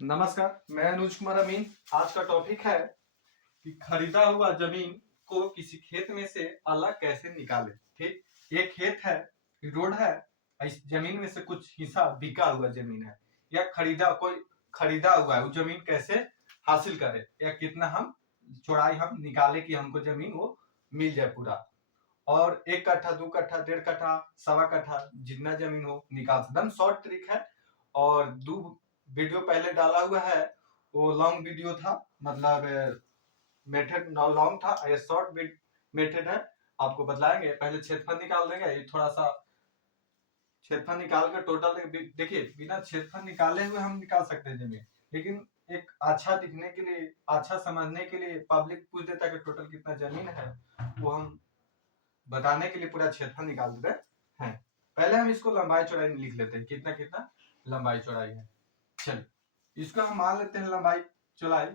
नमस्कार, मैं अनुज कुमार अमीन। आज का टॉपिक है कि खरीदा हुआ जमीन को किसी खेत में से अलग कैसे निकाले। ठीक, ये खेत है, रोड है, इस जमीन में से कुछ हिस्सा बिका हुआ जमीन है या कोई खरीदा हुआ है, वो जमीन कैसे हासिल करे या कितना हम चौड़ाई हम निकाले कि हमको जमीन वो मिल जाए पूरा। और 1 कट्ठा 2 कट्ठा 1.5 कट्ठा 1.25 कट्ठा जितना जमीन हो निकाल सकते। एकदम शॉर्ट ट्रिक है। और दो वीडियो पहले डाला हुआ है, वो लॉन्ग वीडियो था, मतलब मेथड लॉन्ग था, ये शॉर्ट मेथड है। आपको बतलाएंगे, पहले क्षेत्रफल निकाल देंगे। ये थोड़ा सा क्षेत्रफल निकाल कर टोटल देखिए, बिना क्षेत्रफल निकाले हुए हम निकाल सकते हैं जमीन, लेकिन एक अच्छा दिखने के लिए, अच्छा समझने के लिए पब्लिक पूछ देता है कि टोटल कितना जमीन है, वो हम बताने के लिए पूरा क्षेत्रफल निकाल देते हैं। पहले हम इसको लंबाई चौड़ाई लिख लेते हैं, कितना कितना लंबाई चौड़ाई है। चलिए, इसको हम मान लेते हैं लंबाई चौड़ाई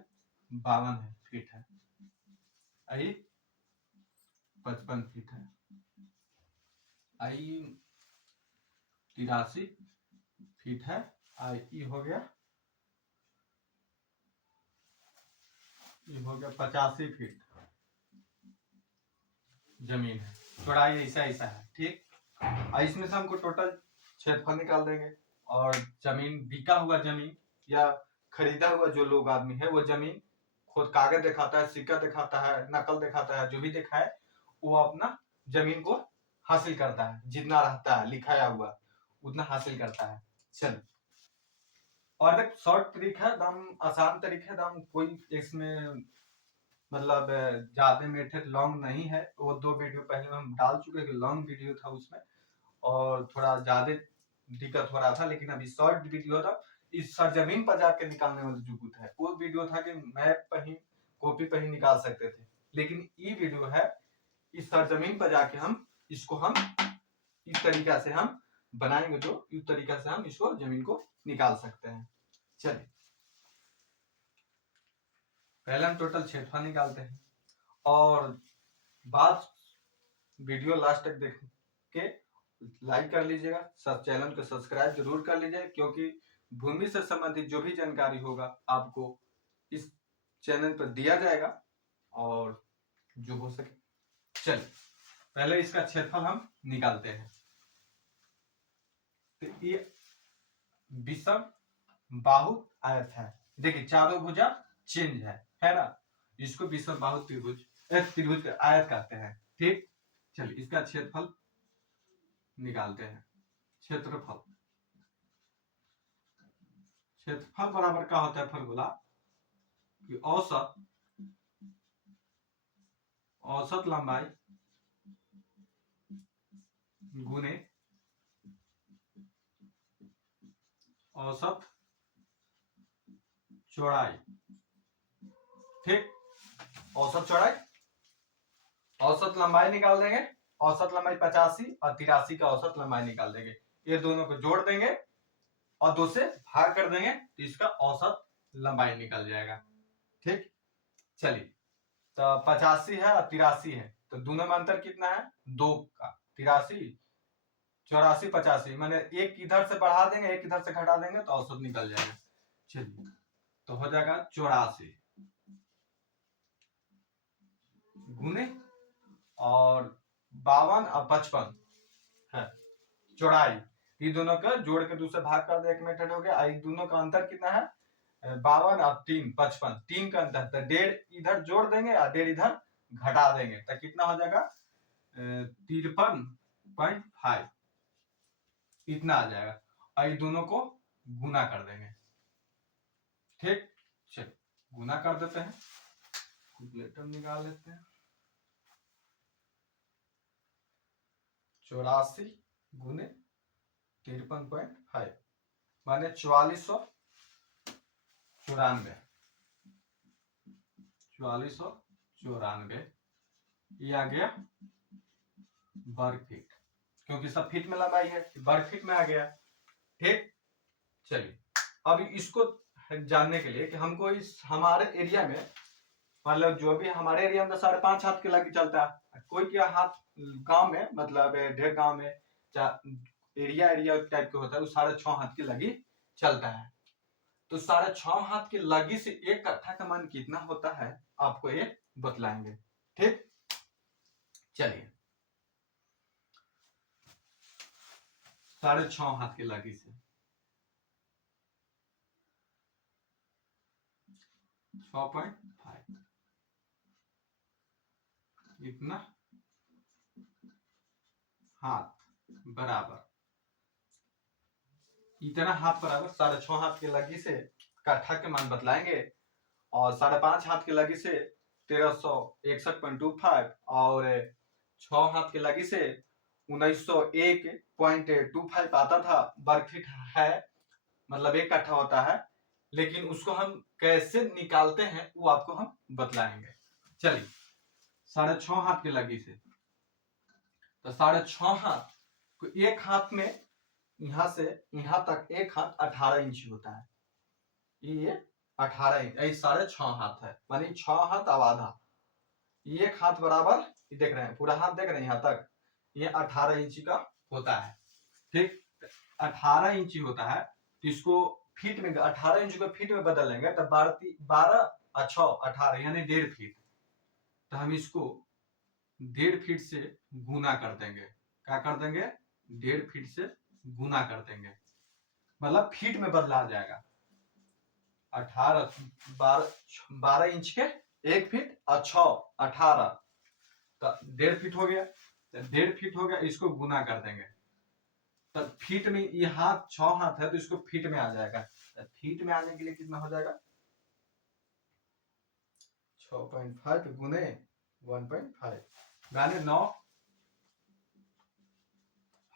52 फीट है, आई 55 फीट है, आई 83 फीट है, आई हो गया 85 फीट जमीन है। चौड़ाई ऐसा ऐसा है। ठीक, इसमें से हमको टोटल क्षेत्रफल निकाल देंगे। और जमीन, बिका हुआ जमीन या खरीदा हुआ जो लोग आदमी है, वो जमीन खुद कागज दिखाता है, सिक्का दिखाता है, नकल दिखाता है, जो भी दिखाए वो अपना जमीन को हासिल करता है, जितना रहता है लिखाया हुआ उतना हासिल करता है। चल, और एक शॉर्ट ट्रिक है, एकदम आसान तरीका है, एकदम कोई इसमें मतलब ज्यादा मेथड लॉन्ग नहीं है। वो 2 वीडियो पहले हम डाल चुके हैं, लॉन्ग वीडियो था उसमें और थोड़ा ज्यादा दिक्कत हो रहा था, लेकिन अभी शॉर्ट वीडियो था। इस सरजमीन पर जाके निकालने वाला जो गुत है, वो वीडियो था कि मैप पर ही, कॉपी पर ही निकाल सकते थे, लेकिन ये वीडियो है इस सरजमीन पर जाके हम इसको हम इस तरीका से हम बनाएंगे, जो इस तरीका से हम इसको जमीन को निकाल सकते हैं। चलिए, पहले हम टोटल क्षेत्रफल निकालते हैं। और बात, वीडियो लास्ट तक देख के लाइक कर लीजिएगा, सब चैनल को सब्सक्राइब जरूर कर लीजिए, क्योंकि भूमि से संबंधित जो भी जानकारी होगा आपको इस चैनल पर दिया जाएगा और जो हो सके। चलिए, पहले इसका क्षेत्रफल हम निकालते हैं। तो ये विषम बाहु आयत है। देखिए, चारों भुजा चेंज है ना। इसको विषम बाहु त्रिभुज त्रिभुज आयत कहते हैं। ठीक, चलिए इसका क्षेत्रफल निकालते हैं। क्षेत्रफल क्षेत्रफल बराबर क्या होता है फॉर्मूला कि औसत लंबाई गुने औसत चौड़ाई। ठीक, औसत चौड़ाई, औसत लंबाई निकाल देंगे। औसत लंबाई 85 और 83 का औसत लंबाई निकाल देंगे। ये दोनों को जोड़ देंगे और 2 से भाग कर देंगे तो इसका औसत लंबाई निकल जाएगा। ठीक, चलिए, तो 85 है और 83 है, तो दोनों में अंतर कितना है? 2 का। 83 84 85, मैंने एक इधर से बढ़ा देंगे, एक इधर से घटा देंगे तो औसत निकल जाएगा। चलिए, तो हो जाएगा 84 गुने और 52 और 55 है चौड़ाई। ये दोनों का जोड़ के दूसरे भाग कर दे, एक मेथड हो गया। दोनों का अंतर कितना है? 52 और 3 55, 3 का अंतर, तो 1.5 इधर जोड़ देंगे और 1.5 इधर घटा देंगे, तो कितना हो जाएगा? 53.5 इतना आ जाएगा। और ये दोनों को गुना कर देंगे। ठीक, चलिए गुना कर देते हैं, कैलकुलेटर निकाल लेते हैं। 84 गुने 53.5 माने 4494, 4494 ये आ गया वर्ग फीट, क्योंकि सब फीट में लंबाई है, वर्ग फीट में आ गया। ठीक, चलिए अब इसको जानने के लिए कि हमको इस हमारे एरिया में, मतलब जो भी हमारे एरिया में 5.5 हाथ के लगी चलता है, कोई क्या हाथ गांव में, मतलब ढेर गांव में एरिया एरिया टाइप के होता है, वो 6.5 हाथ की लगी चलता है। तो 6.5 हाथ के लगी से एक कट्ठा का मान कितना होता है आपको ये बतलाएंगे। ठीक, चलिए 6.5 हाथ के लगी से 6.5 इतना हाथ बराबर, इतना हाथ बराबर 6.5 हाथ के लगी से कट्ठा के मान बतलाएंगे, और 5.5 हाथ के लगी से 1361.25 और 6 हाथ के लगी से 1901.25 आता था वर्ग फीट है, मतलब एक कट्ठा होता है, लेकिन उसको हम कैसे निकालते हैं वो आपको हम बतलाएंगे। चलिए 6.5 हाथ के लगी से, तो 6.5 हाथ को एक हाथ में यहां से यहां तक एक हाथ 18 इंच होता है, ये 18 इंच 6.5 हाथ है, मानी 6 हाथ अब आधा, एक हाथ बराबर, ये देख रहे हैं पूरा हाथ देख रहे हैं यहाँ तक, ये 18 इंच का होता है। ठीक, 18 इंच होता है, तो इसको फीट में 18 इंच को फीट में बदल लेंगे तो 12 और 6 18 यानी 1.5 फीट, तो हम इसको 1.5 फीट से गुना कर देंगे। क्या कर देंगे? 1.5 फीट से गुना कर देंगे, मतलब फीट में बदला जाएगा। 12 इंच के 1 फीट और 6 18, तो 1.5 फीट हो गया, तो 1.5 फीट हो गया, इसको गुना कर देंगे, तो फीट में ये हाथ 6 हाथ है तो इसको फीट में आ जाएगा, तो फीट में आने के लिए कितना हो जाएगा 6.5 गुने 1.5 यानी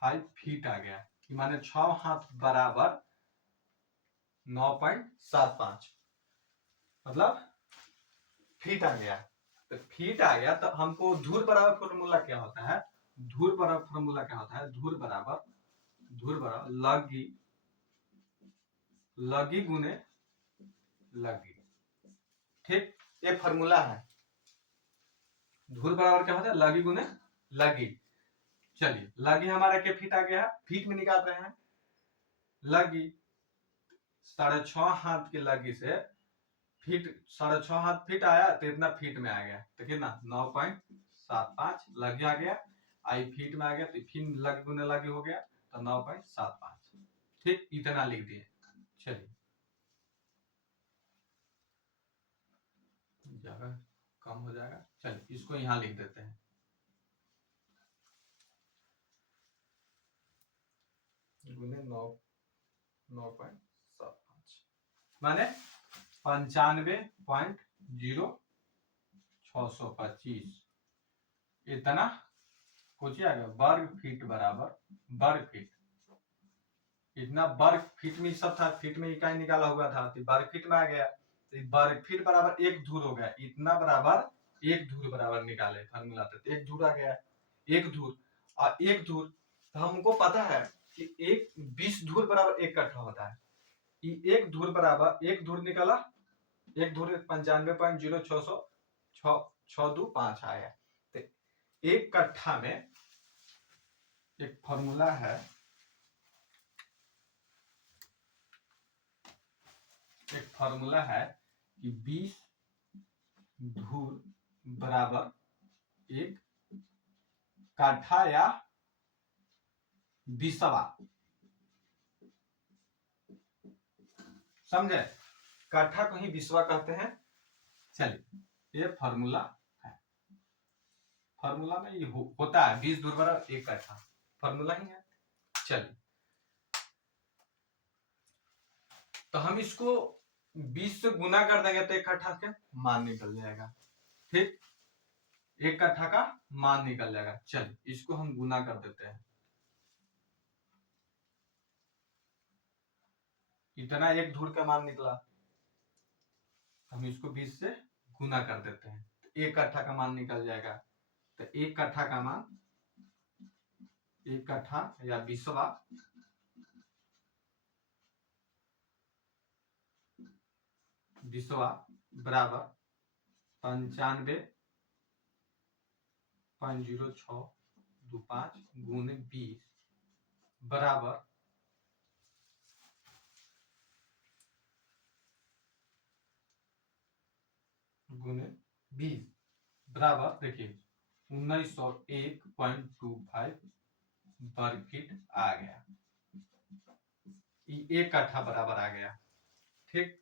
5 फीट आ गया, माने 6 हाथ बराबर 9.75, मतलब फीट आ गया। तो फीट आ गया तो हमको धूर बराबर फॉर्मूला क्या होता है, धूर बराबर फॉर्मूला क्या होता है, धूर बराबर लगी गुने लगी। ठीक, ये फॉर्मूला है, धूर बराबर क्या होता है, लगी गुने लगी। चलिए लगी हमारा क्या फीट आ गया, फीट में निकाल रहे हैं, लगी 6.5 हाथ की लगी से फीट 6.5 हाथ फीट आया तो इतना फीट में आ गया, तो कितना 9.75 लगी आ गया, आई फीट में आ गया तो फिर लगी गुने लगी हो गया, तो 9.75। ठीक, इतना लिख दिए। चलिए जगह कम हो जाएगा, चलिए इसको यहां लिख देते हैं, गुने 9.75 माने 95.0625 इतना कुछ आएगा वर्ग फीट बराबर वर्ग फीट, इतना वर्ग फीट में सब था, फीट में इकाई निकाला हुआ था तो वर्ग फीट में आ गया, तो वर्ग फीट बराबर एक धूर हो गया, इतना बराबर एक धूर बराबर निकाले फॉर्मूला, तो एक धूर आ गया, एक धूर और एक धूर, तो हमको पता है कि एक 20 धूर बराबर एक कट्ठा होता है, एक धूर बराबर एक धूर निकाला, एक धूर 95.0625 आया, तो एक कट्ठा में एक फॉर्मूला है, एक फॉर्मूला है कि 20 धूर बराबर एक काठा या बिसवा, समझे, काठा को ही बिसवा कहते हैं। चलिए ये फॉर्मूला है, फॉर्मूला में ये होता है 20 धूर बराबर एक काठा, फॉर्मूला ही है। चलिए तो हम इसको 20 से गुना कर देंगे तो एक कट्ठा का मान निकल जाएगा। ठीक, एक कट्ठा का मान निकल जाएगा। चलिए इसको हम गुना कर देते हैं, इतना एक धूर का मान निकला, हम इसको 20 से गुना कर देते हैं तो एक कट्ठा का मान निकल जाएगा, तो एक कट्ठा का मान, एक कट्ठा या बिसवा बराबर 95.0625 गुने 20 बराबर गुने 20 बराबर देखिए 1901.25 वर्ग फीट आ गया। एक कट्ठा बराबर आ गया। ठीक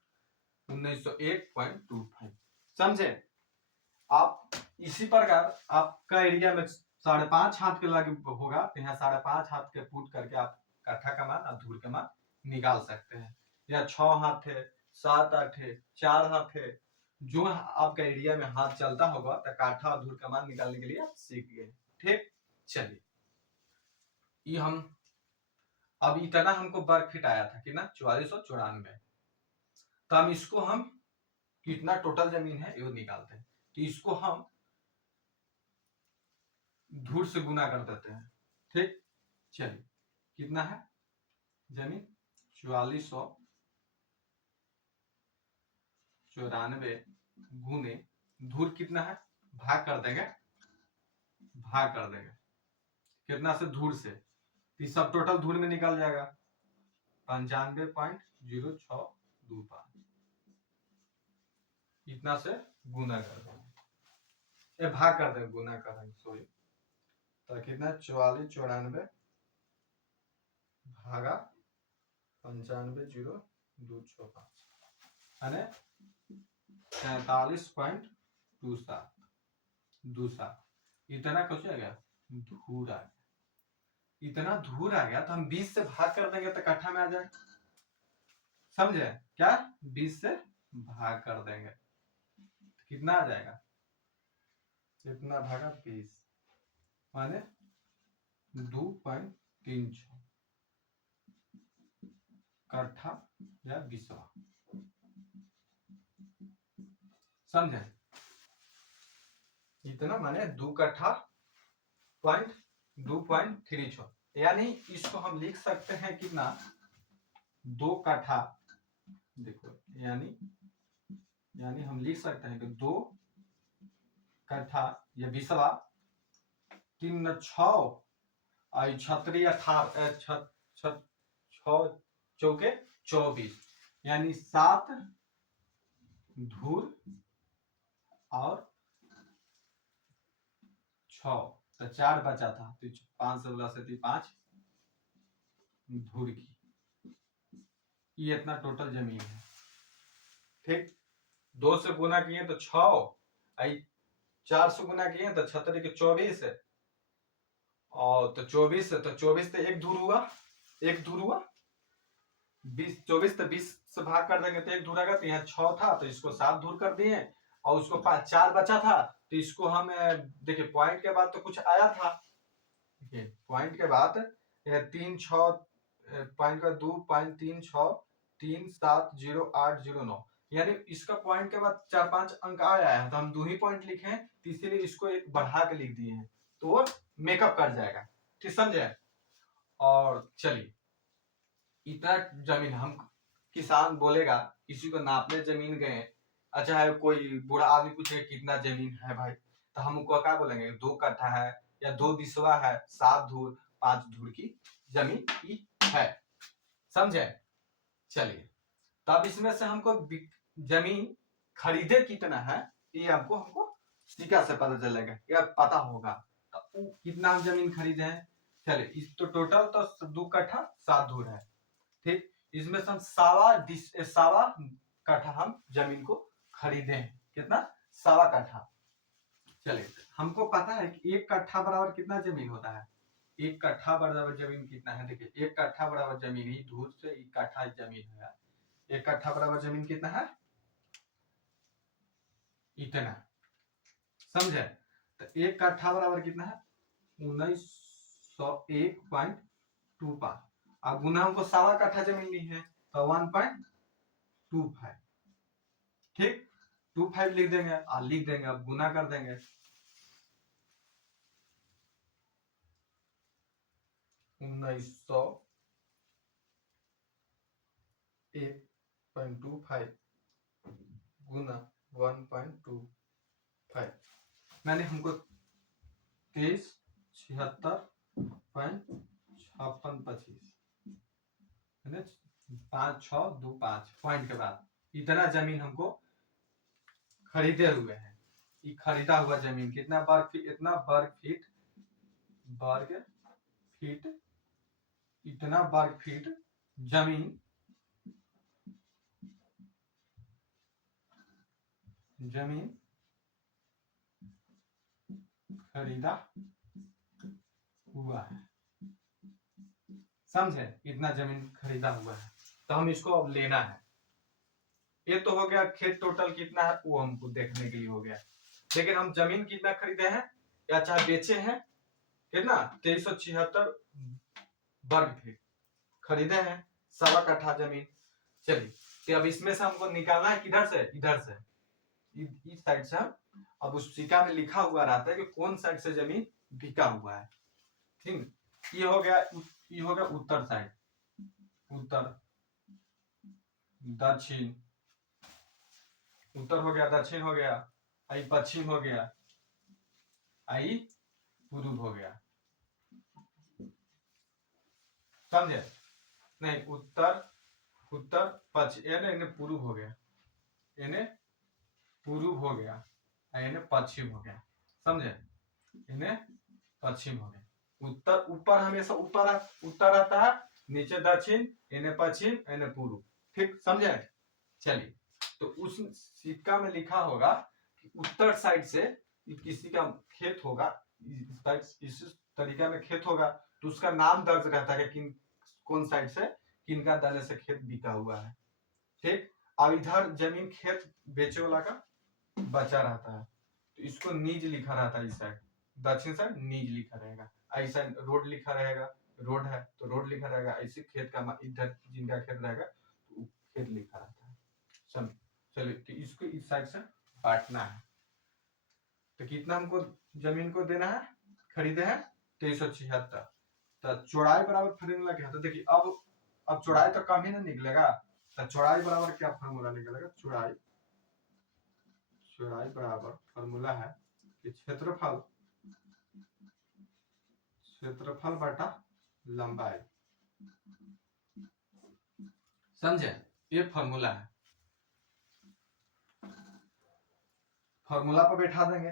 1901.25 समझे। आप इसी प्रकार आपका एरिया में 5.5 हाथ के लगे होगा तो यहाँ 5.5 हाथ के फुट करके आप कट्ठा का मान और धूर का मान निकाल सकते हैं। या 6 हाथ है, 7 8 है, 4 हाथ है, जो आपका एरिया में हाथ चलता होगा तो काठा और धूर का मान निकालने के लिए आप सीख गए। ठीक चलिए ये हम अब इतना हमको वर्ग फीट आया था कितना 4494। तो हम इसको हम कितना टोटल जमीन है ये निकालते हैं। तो इसको हम धूर से गुना कर देते हैं। ठीक चलिए कितना है जमीन 4494 गुने धूर कितना है भाग कर देंगे कितना से धूर से तो सब टोटल धूर में निकल जाएगा 95.0625 इतना से गुना कर देंगे भाग कर देंगे गुना कर देंगे सॉरी। तो कितना 4494 भागा 95.0265 यानी 43.27 इतना कुछ आ गया धूर आ गया। इतना धूर आ गया तो हम 20 से भाग कर देंगे तो कट्ठा में आ जाए। समझे क्या 20 से भाग कर देंगे तो कितना आ जाएगा इतना भागा 20 माने 2.36 कट्ठा या बिस्वा। समझे इतना माने 2 कट्ठा 2.36 यानी इसको हम लिख सकते हैं कितना 2 कट्ठा देखो यानी हम लिख सकते हैं कि 2 कट्ठा या बिस्वा 3 6 छतरी 6 चौके 24 यानी 7 धूर और 6 तो 4 बचा था तो 5 से 5 धूर की ये इतना टोटल जमीन है। ठीक 2 से गुना किए तो 6 4 से गुना किए तो 36 के 24 है और तो 24 से तो 24 तो एक धूर हुआ 20 24 तो 20 से भाग कर देंगे तो एक धूर आएगा तो यहाँ 6 था तो इसको 7 धूर कर दिए और उसको 4 बचा था तो इसको हम देखिए पॉइंट के बाद तो कुछ आया था। देखिए पॉइंट के बाद 3 6 पॉइंट का 2.36370809 यानी इसका पॉइंट के बाद 4 5 अंक आया है तो हम 2 ही पॉइंट लिखे हैं तो इसीलिए इसको एक बढ़ा के लिख दिए हैं तो वो मेकअप कर जाएगा। ठीक समझे। और चलिए इतना जमीन हम किसान बोलेगा किसी को नापने जमीन गए अच्छा है कोई बूढ़ा आदमी पूछे कितना जमीन है भाई तो हम उनको क्या बोलेंगे 2 कट्ठा है या 2 बिस्वा है 7 धूर 5 धूर की जमीन की है। समझे। चलिए तब इसमें से हमको जमीन खरीदे कितना है ये हमको सिक्का से पता चलेगा या पता होगा तो कितना हम जमीन खरीदे हैं। चलिए इस तो टोटल तो 2 कट्ठा 7 धूर है। ठीक इसमें से हम सावा कट्ठा हम जमीन को खरीदे हैं कितना 1.25 कट्ठा। चलिए हमको पता है कि 1 कट्ठा बराबर कितना जमीन होता है 1 कट्ठा बराबर जमीन कितना है। देखिए 1 कट्ठा बराबर जमीन ही धूर से 1 कट्ठा जमीन है 1 कट्ठा बराबर जमीन कितना है इतना। समझे। तो 1 कट्ठा बराबर कितना है 1901.25 अब गुना हमको 1.25 कट्ठा जमीन ली है तो 1.25 ठीक 25 लिख देंगे और लिख देंगे अब गुना कर देंगे 1901.25 गुना 1.25 मैंने हमको 2376.5625 5 6 2 5 पॉइंट के बाद इतना जमीन हमको खरीदे हुए हैं। ये खरीदा हुआ जमीन कितना वर्ग फीट, इतना वर्ग फीट, वर्ग फीट, इतना वर्ग फीट जमीन जमीन खरीदा हुआ है, समझे? इतना जमीन खरीदा हुआ है, तो हम इसको अब लेना है। ये तो हो गया खेत टोटल कितना है वो हमको देखने के लिए हो गया, लेकिन हम जमीन कितना खरीदे हैं या चाहे बेचे हैं, कितना 2376 वर्ग फीट खरीदे हैं, 1.25 कट्ठा जमीन। चलिए, तो अब इसमें से हमको निकालना है किधर से, इधर से, इस साइड से। अब उस सिक्का में लिखा हुआ रहता है कि कौन साइड से जमीन बिका हुआ है, ठीक। ये हो गया उत्तर साइड, उत्तर, दक्षिण, उत्तर हो गया, दक्षिण हो गया, आई पश्चिम हो गया, आई पूर्व हो गया, समझे? नहीं, उत्तर, उत्तर पश्चिम, यानी पूर्व हो गया, यानी पूर्व हो गया, यानी पश्चिम हो गया, समझे? इन्हें पश्चिम हो गया। उत्तर ऊपर हमेशा ऊपर उत्तर रहता है, नीचे दक्षिण, इन्हें पश्चिम, इन्हें पूर्व, ठीक, समझे? चलिए, तो उस सिक्का में लिखा होगा कि उत्तर साइड से किसी का खेत होगा, इस तरीका में खेत होगा, तो उसका नाम दर्ज रहता है कि कौन साइड से किनका दाने से खेत बिका हुआ है, ठीक। अब इधर जमीन खेत बेचे वाला का बचा रहता है, तो इसको नीज लिखा रहता है, इस साइड दक्षिण साइड नीज लिखा रहेगा, ऐसा रोड लिखा रहेगा, रोड है तो रोड लिखा रहेगा, ऐसे खेत का इधर जिनका खेत रहेगा तो खेत लिखा रहता है, समझ? चलिए, तो इसको इस साइड से बांटना है, तो कितना हमको जमीन को देना है, खरीदे हैं 2376, तो चौड़ाई बराबर फॉर्मूला क्या है, तो देखिए अब चौड़ाई तो कम ही ना निकलेगा, तो चौड़ाई बराबर क्या फॉर्मूला निकलेगा, चौड़ाई बराबर फॉर्मूला है कि क्षेत्रफल बटा लंबाई, समझे? ये फॉर्मूला है, फॉर्मूला पर बैठा देंगे,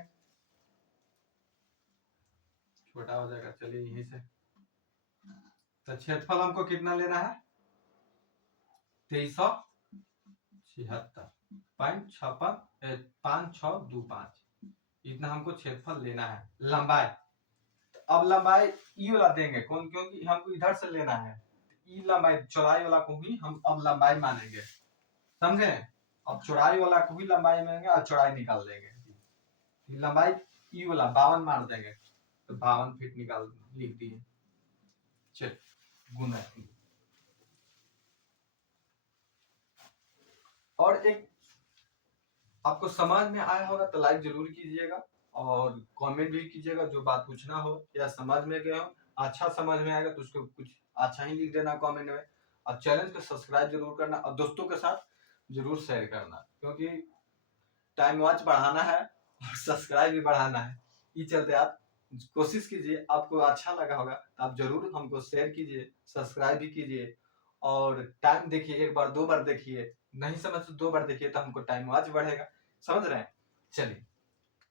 छोटा हो जाएगा। चलिए यहीं से, तो क्षेत्रफल हमको कितना लेना है, 2376.5625, इतना हमको क्षेत्रफल लेना है। लंबाई, अब लंबाई ई वाला देंगे कौन, क्योंकि हमको इधर से लेना है, ई लंबाई चौड़ाई वाला को ही हम अब लंबाई मानेंगे, समझे? अब चौड़ाई वाला को भी लंबाई मानेंगे और चौड़ाई निकाल देंगे, लंबाई ई वाला 52 मार देंगे, तो 52 फीट निकाल लिख दिए, चल गुना। और एक आपको समझ में आया होगा तो लाइक जरूर कीजिएगा और कमेंट भी कीजिएगा, जो बात पूछना हो या समझ में गए हो, अच्छा समझ में आएगा तो उसको कुछ अच्छा ही लिख देना कमेंट में, और चैनल को सब्सक्राइब जरूर करना और दोस्तों के साथ जरूर शेयर करना, क्योंकि टाइम वॉच बढ़ाना है और सब्सक्राइब भी बढ़ाना है, ये चलते आप कोशिश कीजिए, आपको अच्छा लगा होगा तो आप जरूर हमको शेयर कीजिए, सब्सक्राइब भी कीजिए, और टाइम देखिए, एक बार 2 बार देखिए, नहीं समझ तो 2 बार देखिए, तो हमको टाइम आज बढ़ेगा, समझ रहे हैं? चलिए,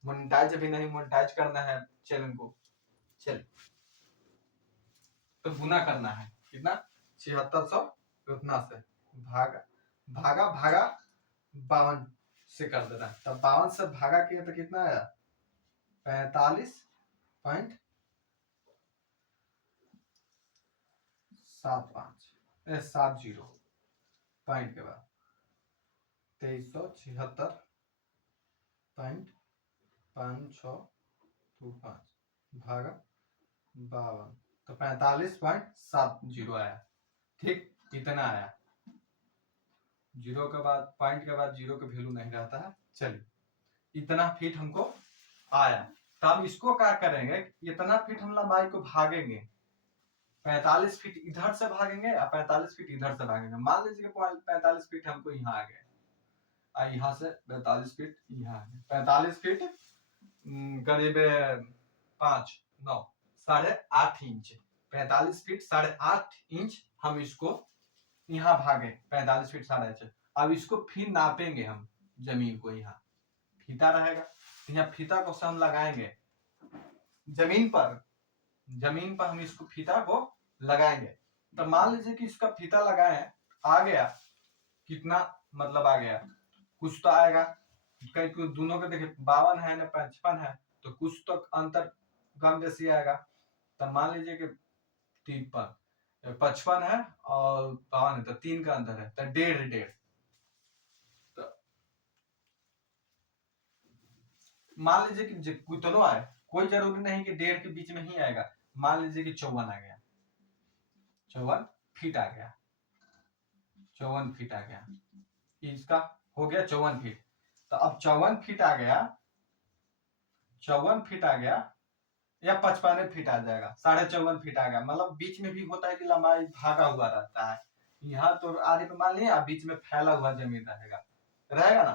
मोनेटाइज अभी नहीं, मोनेटाइज करना है चैनल को, चलिए, तो गुना करना है कितना, 7600 उतना से भागा भागा भागा 52 से कर देना है, तब 52 से भागा किया तो कितना आया, 45.75 70 पॉइंट के बाद 2376.5625 भागा 52, तो 45.70 आया, ठीक, इतना आया, जीरो के बाद पॉइंट के बाद जीरो का वैल्यू नहीं रहता है। चलिए, इतना फीट हमको आया, तब इसको क्या करेंगे, इतना फीट हम लंबाई को भागेंगे, 45 फीट इधर से भागेंगे और 45 फीट इधर से भागेंगे, मान लीजिए 45 फीट हमको यहाँ आ गए, यहाँ से 45 फीट यहाँ आ गए, 45 फीट करीब 5 9 8.5 इंच, 45 फीट 8.5 इंच हम इसको यहाँ भागे, 45 फीट 8.5, अब इसको फिर नापेंगे हम जमीन को, यहाँ फीता रहेगा, तो यहाँ फीता को हम लगाएंगे जमीन पर हम इसको फीता को लगाएंगे। तो मान लीजिए कि इसका फीता लगाए, आ गया कितना, मतलब आ गया कुछ तो आएगा, कहीं दोनों के देखिए 52 है ना 55 है, तो कुछ तो अंतर कम बेसी आएगा। तो मान लीजिए कि 55 है और 52 है, तो 3 का अंतर है, तो 1.5 तो मान लीजिए कि कितनो आए, कोई जरूरी नहीं कि 1.5 के बीच में ही आएगा। मान लीजिए कि 54 आ गया, 54 फीट आ गया, 54 फीट आ गया, इसका हो गया 54 फीट। तो अब 54 फीट आ गया, 54 फीट आ गया या 55 फीट आ जाएगा, 54.5 फीट आ गया। मतलब बीच में भी होता है कि लंबाई भागा हुआ रहता है, यहाँ तो आगे पे मान लिया, बीच में फैला हुआ जमीन रहेगा ना।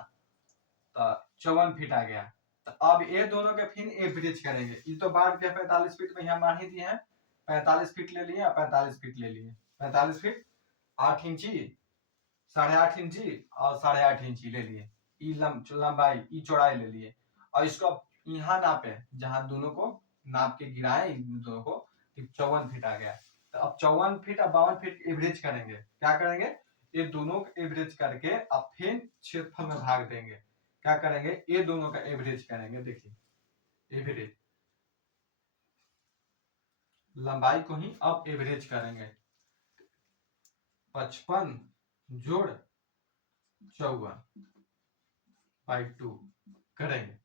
तो 54 फीट आ गया। तो अब ये दोनों के फिर एवरेज करेंगे। ये तो बाढ़ के 45 फीट में यहाँ मान ही दिए हैं, 45 फीट ले लिए, 45 फीट ले लिए, 45 फीट 8 इंची, 8.5 इंची और 8.5 इंची ले लिए, लंबाई ई चौड़ाई ले लिए। और इसको यहाँ नापे, जहां दोनों को नाप के गिराए इन दोनों को, 54 फीट आ गया। तो अब 54 फीट और 52 फीट एवरेज करेंगे। क्या करेंगे, ये दोनों का एवरेज करके अब फिर क्षेत्रफल में भाग देंगे। क्या करेंगे, ये दोनों का एवरेज करेंगे। देखिए एवरेज, लंबाई को ही अब एवरेज करेंगे, 55 जोड़ 54/2 करेंगे।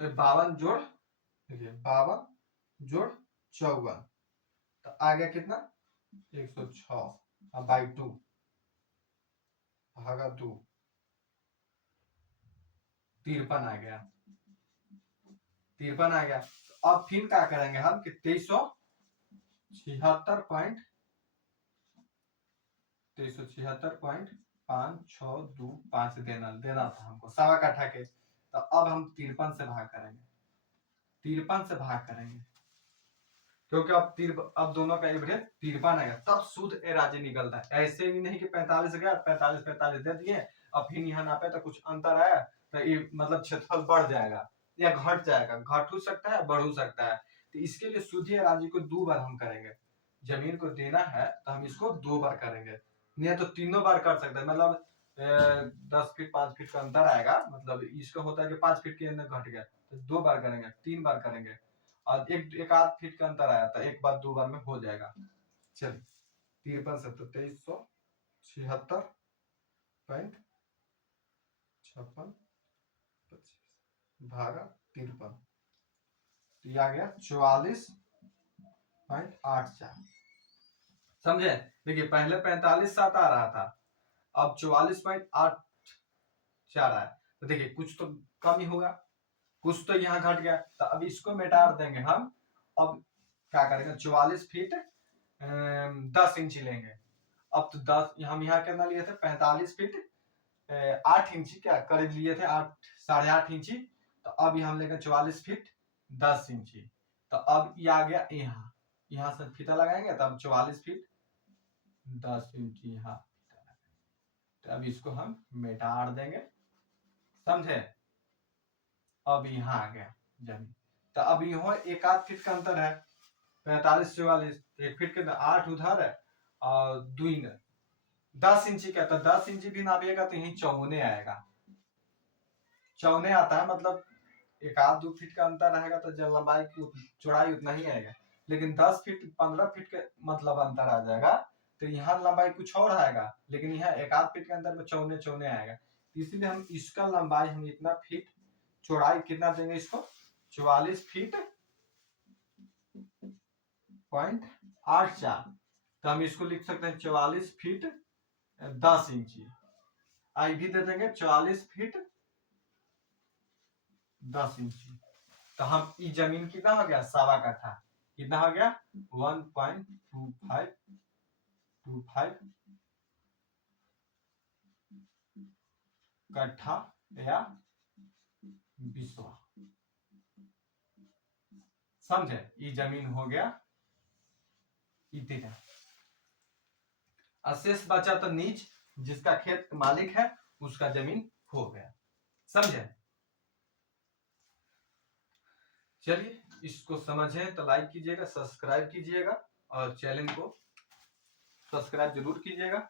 52 जोड़, देखिए 52 जोड़ 54, तो आ गया कितना 106/2 भागा 2, 53 आ गया, 53 आ गया। तो अब फिर क्या करेंगे हम कि 2376.562 देना था हमको, सवा काठा के। तो अब हम 53 से भाग करेंगे, 53 से भाग करेंगे, क्योंकि अब दोनों का एवरेज 53 आएगा, तब शुद्ध एराजी निकलता है। ऐसे भी नहीं कि 45 गया, 45 दे दिए, अब फिर यहाँ नापे तो कुछ अंतर आया, तो ये मतलब क्षेत्रफल बढ़ जाएगा या घट जाएगा, घट हो सकता है बढ़ हो सकता है। तो इसके लिए शुद्ध एराजी को 2 बार हम करेंगे। जमीन को देना है तो हम इसको 2 बार करेंगे, नहीं तो तीनों बार कर सकते हैं। मतलब 10 फीट 5 फीट का अंतर आएगा, मतलब इसका होता है कि 5 फीट के अंदर घट गया, तो 2 बार करेंगे, 3 बार करेंगे। और एक आध फीट का अंतर आया था, एक बार 2 बार में हो जाएगा। चलिए 53 से तो 2376.56 भागा 53, तो ये आ गया 44.84। समझे, देखिए पहले 45.7 आ रहा था, अब 44.84 आया। तो देखिए कुछ तो कम ही होगा, कुछ तो यहाँ घट गया, तो अब इसको मिटा देंगे हम। अब क्या करेंगे, 44 फीट 10 इंची लेंगे। अब तो 10 हम यहाँ कितना लिए थे, 45 फीट 8 इंची क्या करीब लिए थे, 8.5 इंची। तो अब हम लेंगे 44 फीट 10 इंची। तो अब ये आ गया यहाँ से फीता लगाएंगे, तब 44 फीट 10 इंची यहाँ। तो अब इसको हम मिटा देंगे, समझे। अब यहाँ आ गया जमीन, तो अब यहाँ एक आध फीट का अंतर है, 45-44, 1 फीट के 8 उधर है और 2 इधर, 10 इंची का। तो 10 इंची भी नापिएगा तो यही 54 आएगा, 54 आता है। मतलब एक आध 2 फीट का अंतर रहेगा तो जब लंबाई की चौड़ाई उतना ही आएगा, लेकिन 10 फीट 15 फीट के मतलब अंतर आ जाएगा, तो यहाँ लंबाई कुछ और आएगा, लेकिन यहाँ एक आध फीट के अंदर में 54 आएगा। इसलिए हम इसका लंबाई हम इतना फीट, चौड़ाई कितना देंगे इसको, 44 फीट 0.84। तो हम इसको लिख सकते हैं 44 फीट 10 इंची। आई भी दे देंगे 44 फीट 10 इंची। तो हम ई जमीन कितना हो गया, सवा कट्ठा, कितना हो गया 1.25 कट्ठा या बिस्वा। समझे, ई जमीन हो गया इतना। अशेष बचा तो नीच जिसका खेत मालिक है उसका जमीन खो गया। समझे? चलिए, इसको समझे तो लाइक कीजिएगा, सब्सक्राइब कीजिएगा और चैनल को सब्सक्राइब जरूर कीजिएगा।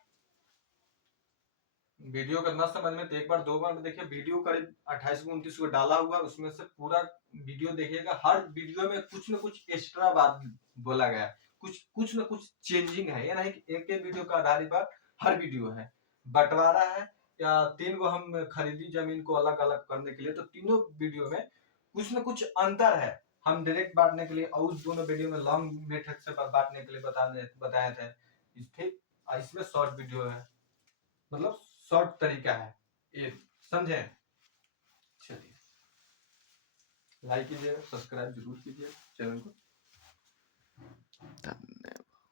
वीडियो का ना समझ में तो एक बार 2 बार देखिए। वीडियो करीब 28 को 29 को डाला हुआ, उसमें से पूरा वीडियो देखिएगा। हर वीडियो में कुछ न कुछ एक्स्ट्रा बात बोला गया है, कुछ न कुछ चेंजिंग है। ये नहीं कि एक ही वीडियो का आधार पर हर वीडियो है। बंटवारा है या 3 को हम खरीदी जमीन को अलग अलग करने के लिए, तो तीनों वीडियो में कुछ न कुछ अंतर है। हम डायरेक्ट बांटने के लिए और उस दोनों वीडियो में लॉन्ग मेथड से बांटने के लिए बताए थे। ठीक, इसमें शॉर्ट वीडियो है, मतलब शॉर्ट तरीका है ये। समझे? चलिए, लाइक कीजिए, सब्सक्राइब जरूर कीजिए चैनल को। धन्यवाद।